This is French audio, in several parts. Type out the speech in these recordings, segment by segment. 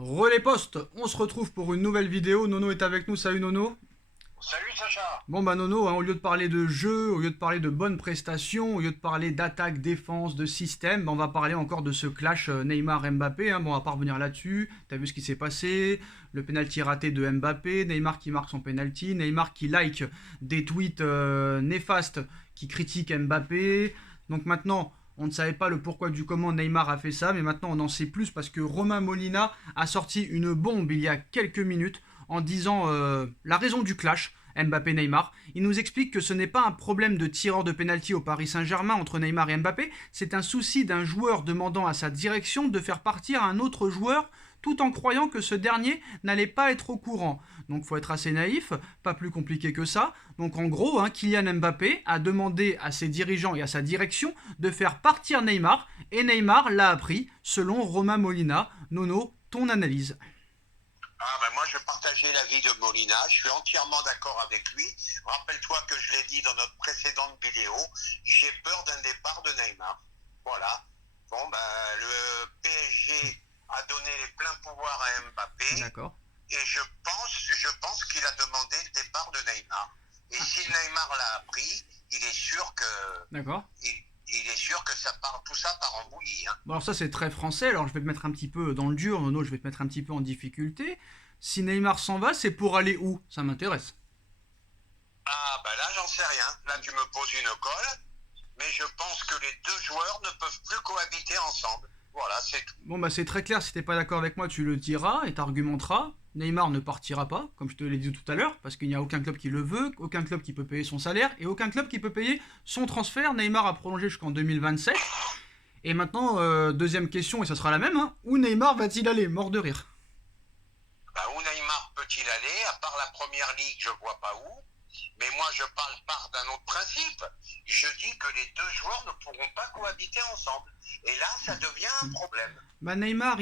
Relais Poste, on se retrouve pour une nouvelle vidéo. Nono est avec nous, salut Nono. Salut Sacha. Bon bah Nono, hein, au lieu de parler de jeu, au lieu de parler de bonnes prestations, au lieu de parler d'attaque, défense, de système, bah, on va parler encore de ce clash Neymar-Mbappé. Hein. Bon, on va pas revenir là-dessus. T'as vu ce qui s'est passé, le penalty raté de Mbappé, Neymar qui marque son penalty, Neymar qui like des tweets néfastes qui critiquent Mbappé. Donc maintenant, on ne savait pas le pourquoi du comment Neymar a fait ça, mais maintenant on en sait plus parce que Romain Molina a sorti une bombe il y a quelques minutes en disant la raison du clash. Mbappé-Neymar. Il nous explique que ce n'est pas un problème de tireur de pénalty au Paris Saint-Germain entre Neymar et Mbappé, c'est un souci d'un joueur demandant à sa direction de faire partir un autre joueur tout en croyant que ce dernier n'allait pas être au courant. Donc faut être assez naïf, pas plus compliqué que ça. Donc en gros, hein, Kylian Mbappé a demandé à ses dirigeants et à sa direction de faire partir Neymar, et Neymar l'a appris, selon Romain Molina. Nono, ton analyse. Ah ben moi je partageais l'avis de Molina, je suis entièrement d'accord avec lui. Rappelle-toi que je l'ai dit dans notre précédente vidéo, j'ai peur d'un départ de Neymar. Voilà. Bon ben le PSG a donné les pleins pouvoirs à Mbappé D'accord. et je pense qu'il a demandé le départ de Neymar. Et si Neymar l'a appris, il est sûr que D'accord. il est sûr que tout ça part en bouillie. Hein. Bon, alors ça c'est très français, alors je vais te mettre un petit peu dans le dur, Nono, je vais te mettre un petit peu en difficulté. Si Neymar s'en va, c'est pour aller où? Ça m'intéresse. Ah ben là j'en sais rien. Là tu me poses une colle. Mais je pense que les deux joueurs ne peuvent plus cohabiter ensemble. Voilà, c'est tout. Bon bah c'est très clair, si t'es pas d'accord avec moi, tu le diras et t'argumenteras. Neymar ne partira pas, comme je te l'ai dit tout à l'heure, parce qu'il n'y a aucun club qui le veut, aucun club qui peut payer son salaire, et aucun club qui peut payer son transfert. Neymar a prolongé jusqu'en 2027. Et maintenant, deuxième question, et ça sera la même, hein, où Neymar va-t-il aller? Mort de rire. Bah, où Neymar peut-il aller? À part la première ligue, je vois pas où. Mais moi, je parle par d'un autre principe. Je dis que les deux joueurs ne pourront pas cohabiter ensemble. Et là, ça devient un problème. Bah Neymar,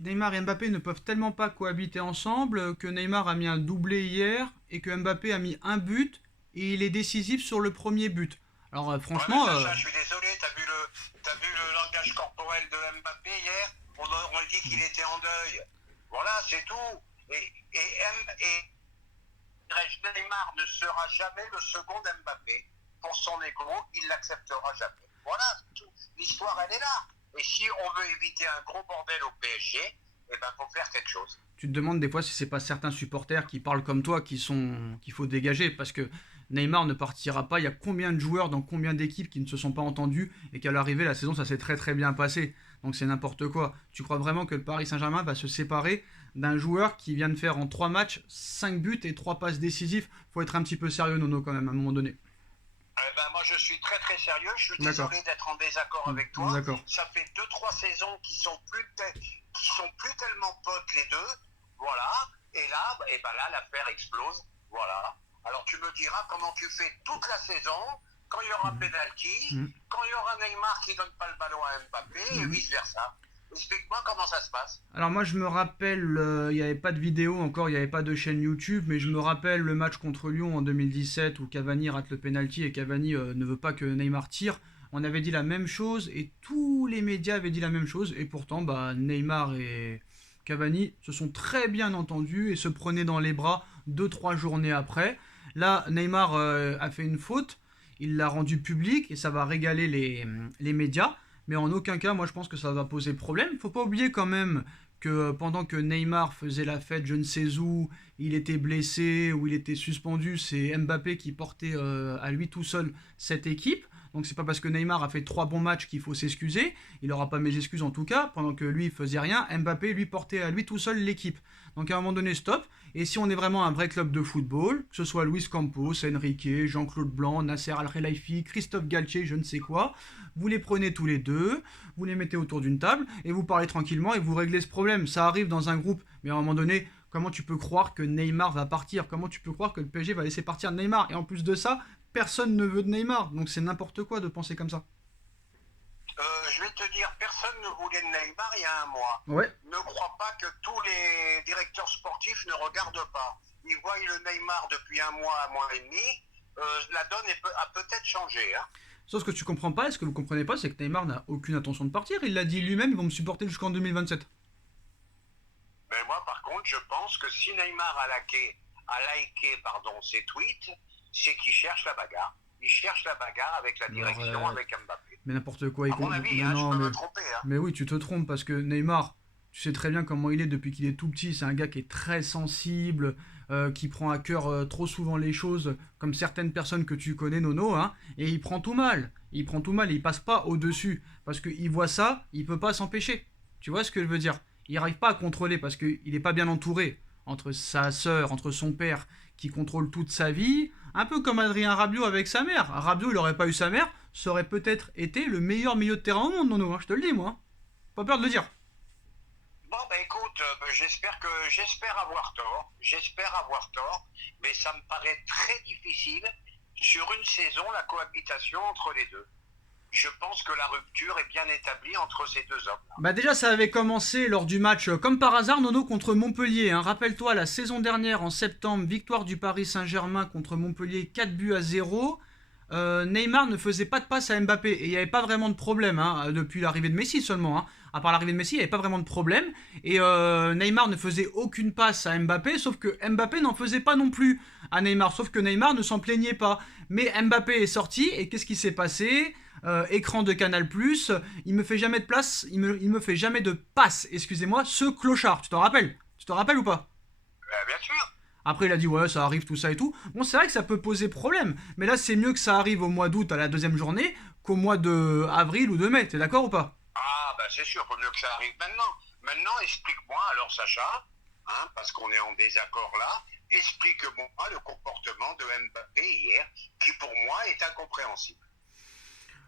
Neymar et Mbappé ne peuvent tellement pas cohabiter ensemble que Neymar a mis un doublé hier et que Mbappé a mis un but et il est décisif sur le premier but. Alors Ouais, mais franchement, Sacha, je suis désolé, t'as vu le langage corporel de Mbappé hier? On dit qu'il était en deuil. Voilà, c'est tout. Et Neymar ne sera jamais le second Mbappé. Pour son ego, il l'acceptera jamais. Voilà, tout. L'histoire, elle est là. Et si on veut éviter un gros bordel au PSG, eh ben, faut faire quelque chose. tu te demandes des fois si c'est pas certains supporters qui parlent comme toi qu'il faut dégager parce que Neymar ne partira pas. Il y a combien de joueurs dans combien d'équipes qui ne se sont pas entendus et qu'à l'arrivée la saison ça s'est très très bien passé. Donc c'est n'importe quoi. Tu crois vraiment que le Paris Saint-Germain va se séparer d'un joueur qui vient de faire en 3 matchs 5 buts et 3 passes décisives? Faut être un petit peu sérieux Nono quand même à un moment donné. Eh ben, moi, je suis très très sérieux. Je suis D'accord. désolé d'être en désaccord avec toi. D'accord. Ça fait deux trois saisons qui sont plus tellement potes les deux. Voilà. Et là, eh ben là, l'affaire explose. Voilà. Alors tu me diras comment tu fais toute la saison, quand il y aura penalty, Mhm. quand il y aura Neymar qui donne pas le ballon à Mbappé, et Mhm. vice versa. Explique-moi comment ça se passe. Alors moi je me rappelle, il n'y avait pas de vidéo encore, il n'y avait pas de chaîne YouTube, mais je me rappelle le match contre Lyon en 2017 où Cavani rate le penalty et Cavani ne veut pas que Neymar tire. On avait dit la même chose et tous les médias avaient dit la même chose et pourtant bah, Neymar et Cavani se sont très bien entendus et se prenaient dans les bras 2 3 journées après. Là Neymar a fait une faute, il l'a rendu public et ça va régaler les médias. Mais en aucun cas, moi je pense que ça va poser problème. Faut pas oublier quand même que pendant que Neymar faisait la fête, je ne sais où, il était blessé ou il était suspendu, c'est Mbappé qui portait à lui tout seul cette équipe. Donc c'est pas parce que Neymar a fait 3 bons matchs qu'il faut s'excuser. Il n'aura pas mes excuses en tout cas. Pendant que lui faisait rien, Mbappé lui portait à lui tout seul l'équipe. Donc à un moment donné, stop. Et si on est vraiment un vrai club de football, que ce soit Luis Campos, Enrique, Jean-Claude Blanc, Nasser Al-Khelaifi, Christophe Galtier, je ne sais quoi, vous les prenez tous les deux, vous les mettez autour d'une table et vous parlez tranquillement et vous réglez ce problème. Ça arrive dans un groupe, mais à un moment donné, comment tu peux croire que Neymar va partir? Comment tu peux croire que le PSG va laisser partir Neymar? Et en plus de ça, personne ne veut de Neymar, donc c'est n'importe quoi de penser comme ça. Je vais te dire, personne ne voulait de Neymar il y a un mois. Ouais. Ne crois pas que tous les directeurs sportifs ne regardent pas. Ils voient le Neymar depuis un mois et demi. La donne a peut-être changé. Hein. Sauf ce que tu comprends pas, et ce que vous comprenez pas, c'est que Neymar n'a aucune intention de partir. Il l'a dit lui-même, ils vont me supporter jusqu'en 2027. contre, je pense que si Neymar a liké ses tweets, c'est qu'il cherche la bagarre. Il cherche la bagarre avec la direction, avec Mbappé. Mais n'importe quoi. À mon avis, Mais je non, peux me tromper. mais oui, tu te trompes parce que Neymar, tu sais très bien comment il est depuis qu'il est tout petit. C'est un gars qui est très sensible, qui prend à cœur trop souvent les choses, comme certaines personnes que tu connais, Nono, hein, et il prend tout mal. Il prend tout mal et il passe pas au-dessus. Parce qu'il voit ça, il peut pas s'empêcher. Tu vois ce que je veux dire? Il n'arrive pas à contrôler parce qu'il n'est pas bien entouré entre sa sœur, entre son père qui contrôle toute sa vie. Un peu comme Adrien Rabiot avec sa mère. Rabiot, il n'aurait pas eu sa mère, ça aurait peut-être été le meilleur milieu de terrain au monde, Nono, hein, je te le dis, moi. Pas peur de le dire. Bon, bah écoute, j'espère avoir tort. J'espère avoir tort. Mais ça me paraît très difficile sur une saison, la cohabitation entre les deux. Je pense que la rupture est bien établie entre ces deux hommes. Bah déjà, ça avait commencé lors du match, comme par hasard, Nono, contre Montpellier. Hein. Rappelle-toi, la saison dernière, en septembre, victoire du Paris Saint-Germain contre Montpellier, 4-0. Neymar ne faisait pas de passe à Mbappé. Et il n'y avait pas vraiment de problème, hein, depuis l'arrivée de Messi seulement. Hein. À part l'arrivée de Messi, il n'y avait pas vraiment de problème. Et Neymar ne faisait aucune passe à Mbappé, sauf que Mbappé n'en faisait pas non plus à Neymar. Sauf que Neymar ne s'en plaignait pas. Mais Mbappé est sorti, et qu'est-ce qui s'est passé ? Écran de Canal+, il me fait jamais de place, il me fait jamais de passe, excusez-moi, ce clochard, tu t'en rappelles? Tu t'en rappelles ou pas? Bien sûr. Après il a dit ouais ça arrive tout ça et tout. Bon c'est vrai que ça peut poser problème, mais là c'est mieux que ça arrive au mois d'août à la deuxième journée qu'au mois de avril ou de mai, t'es d'accord ou pas? Ah bah c'est sûr, faut mieux que ça arrive maintenant. Maintenant explique-moi alors Sacha, hein, parce qu'on est en désaccord là, explique-moi le comportement de Mbappé hier, qui pour moi est incompréhensible.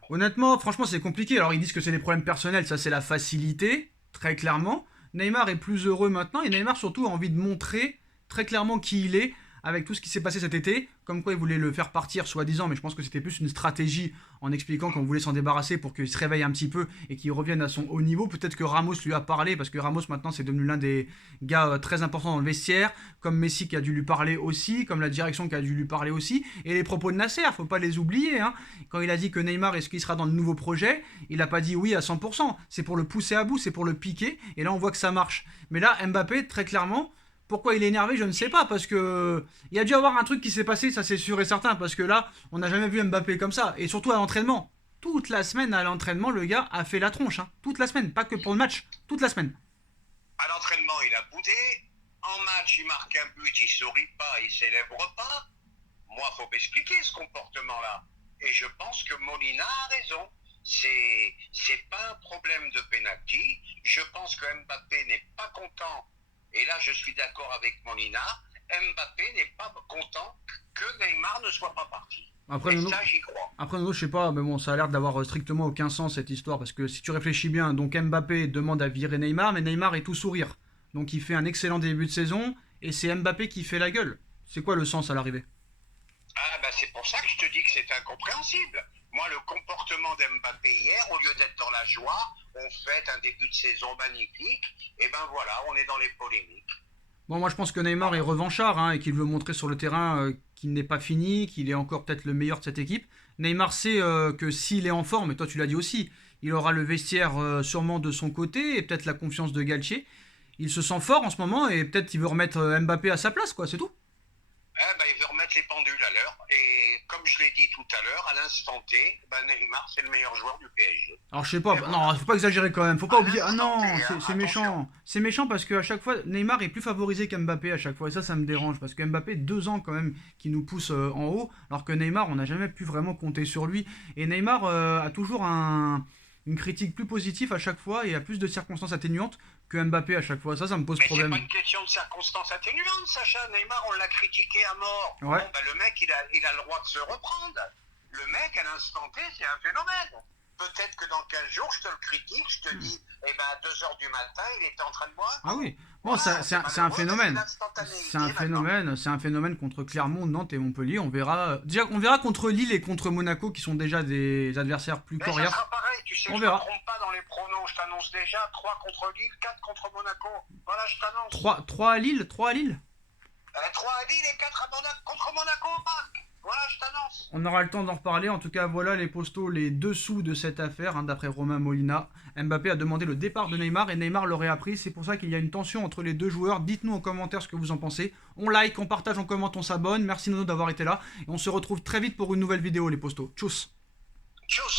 Honnêtement, franchement, c'est compliqué. Alors, ils disent que c'est des problèmes personnels, ça, c'est la facilité, très clairement. Neymar est plus heureux maintenant et Neymar, surtout, a envie de montrer très clairement qui il est avec tout ce qui s'est passé cet été. Comme quoi, il voulait le faire partir, soi-disant, mais je pense que c'était plus une stratégie en expliquant qu'on voulait s'en débarrasser pour qu'il se réveille un petit peu et qu'il revienne à son haut niveau. Peut-être que Ramos lui a parlé, parce que Ramos, maintenant, c'est devenu l'un des gars très importants dans le vestiaire, comme Messi qui a dû lui parler aussi, comme la direction qui a dû lui parler aussi, et les propos de Nasser, faut pas les oublier. Hein. Quand il a dit que Neymar est-ce qu'il sera dans le nouveau projet, il n'a pas dit oui à 100%. C'est pour le pousser à bout, c'est pour le piquer, et là, on voit que ça marche. Mais là, Mbappé, très clairement, pourquoi il est énervé, je ne sais pas, parce que il y a dû avoir un truc qui s'est passé, ça c'est sûr et certain, parce que là, on n'a jamais vu Mbappé comme ça, et surtout à l'entraînement. Toute la semaine à l'entraînement, le gars a fait la tronche, hein. Toute la semaine, pas que pour le match, toute la semaine. À l'entraînement, il a boudé. En match, il marque un but, il sourit pas, il célèbre pas. Moi, faut m'expliquer ce comportement-là. Et je pense que Molina a raison. C'est pas un problème de penalty. Je pense que Mbappé n'est pas content. Et là, je suis d'accord avec Molina. Mbappé n'est pas content que Neymar ne soit pas parti. Après, et Nono, ça, j'y crois. après, Nono, je sais pas, mais bon, ça a l'air d'avoir strictement aucun sens cette histoire, parce que si tu réfléchis bien, donc Mbappé demande à virer Neymar, mais Neymar est tout sourire. Donc il fait un excellent début de saison, et c'est Mbappé qui fait la gueule. C'est quoi le sens à l'arrivée? Ah bah c'est pour ça que je te dis que c'est incompréhensible. Moi, le comportement d'Mbappé hier, au lieu d'être dans la joie, on fête un début de saison magnifique, et ben voilà, on est dans les polémiques. Bon, moi je pense que Neymar est revanchard, hein, et qu'il veut montrer sur le terrain qu'il n'est pas fini, qu'il est encore peut-être le meilleur de cette équipe. Neymar sait que s'il est en forme, et toi tu l'as dit aussi, il aura le vestiaire sûrement de son côté, et peut-être la confiance de Galtier. Il se sent fort en ce moment, et peut-être qu'il veut remettre Mbappé à sa place, quoi, c'est tout. Il veut remettre les pendules à l'heure. Et comme je l'ai dit tout à l'heure, à l'instant T, Neymar, c'est le meilleur joueur du PSG. Alors je sais pas, Et non, voilà. faut pas exagérer quand même, faut pas oublier. Ah l'instant non, T, hein, c'est attention. méchant. C'est méchant parce qu'à chaque fois, Neymar est plus favorisé qu'Mbappé à chaque fois. Et ça me dérange. Parce que Mbappé, 2 ans quand même, qui nous pousse en haut. Alors que Neymar, on n'a jamais pu vraiment compter sur lui. Et Neymar a toujours une critique plus positive à chaque fois et a plus de circonstances atténuantes que Mbappé à chaque fois. Ça me pose Mais c'est problème. pas une question de circonstances atténuantes, Sacha. Neymar, on l'a critiqué à mort. Ouais. Bon, le mec, il a le droit de se reprendre. Le mec, à l'instant T, c'est un phénomène. Peut-être que dans 15 jours, je te le critique, je te dis, à 2h du matin, il était en train de boire. Ah oui. Bon, Voilà, c'est un malheureux, phénomène. l'instantanéité C'est un maintenant. phénomène. C'est un phénomène contre Clermont, Nantes et Montpellier. On verra. Déjà, on verra contre Lille et contre Monaco, qui sont déjà des adversaires plus Mais ça coriaces. sera pareil, tu sais, On je verra. ne me trompe pas dans les pronos, je t'annonce déjà 3 contre Lille, 4 contre Monaco. Voilà, je t'annonce. 3 à Lille. 3 à Lille. 3 à Lille et 4 contre Monaco au parc. Voilà, je t'annonce. France. On aura le temps d'en reparler. En tout cas, voilà les postos, les dessous de cette affaire, hein, d'après Romain Molina. Mbappé a demandé le départ de Neymar et Neymar l'aurait appris. C'est pour ça qu'il y a une tension entre les deux joueurs. Dites-nous en commentaire ce que vous en pensez. On like, on partage, on commente, on s'abonne. Merci Nono d'avoir été là. Et on se retrouve très vite pour une nouvelle vidéo, les postos. Tchuss. Tchuss.